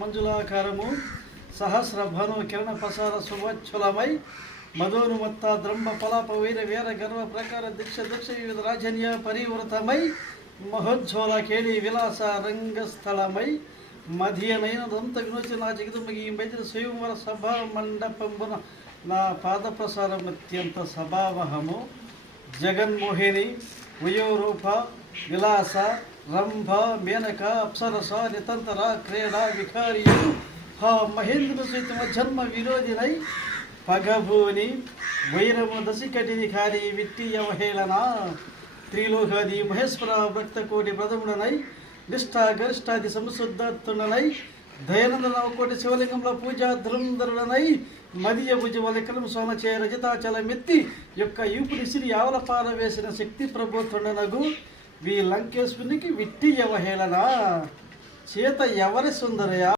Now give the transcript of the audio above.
మంజులాకారము సహస్రభను కిరణ ప్రసార శుభోచ్ఛలమై మధోనుమత్త ద్రంభ పలాప వీర వీర గర్వ ప్రకార దీక్ష దీక్ష వివిధ రాజన్య పరివృతమై మహోజ్వల కేళి విలాస రంగస్థలమై మధ్యమైన దంత వినోచి నా జగదుమగి మెజర స్వయంవర సభా మండపంబున నా పాద ప్రసారం అత్యంత సభావహము జగన్మోహిని వయోరూప విలాస రంభ మేనక అప్సరస నితంతర క్రీడా వికారియు హా మహేంద్ర సైతమ జన్మ విరోధినై పగభూని వైరము దశికటిని కాని విట్టి అవహేళన త్రిలోకాది మహేశ్వర భక్తకోటి ప్రథముడనై నిష్ఠా గరిష్టాది సంశుద్ధతుడనై దయానంద నవకోటి శివలింగంలో పూజా ధృంధరుడనై మదియ భుజవలికలం సోమచే రజతాచల మెత్తి యొక్క యూపుని సిరి ఆవలపాల వేసిన శక్తి ప్రబోధుడనగు వీ లంకేశ్వరునికి విట్టి అవహేళన చేత ఎవరి సుందరయ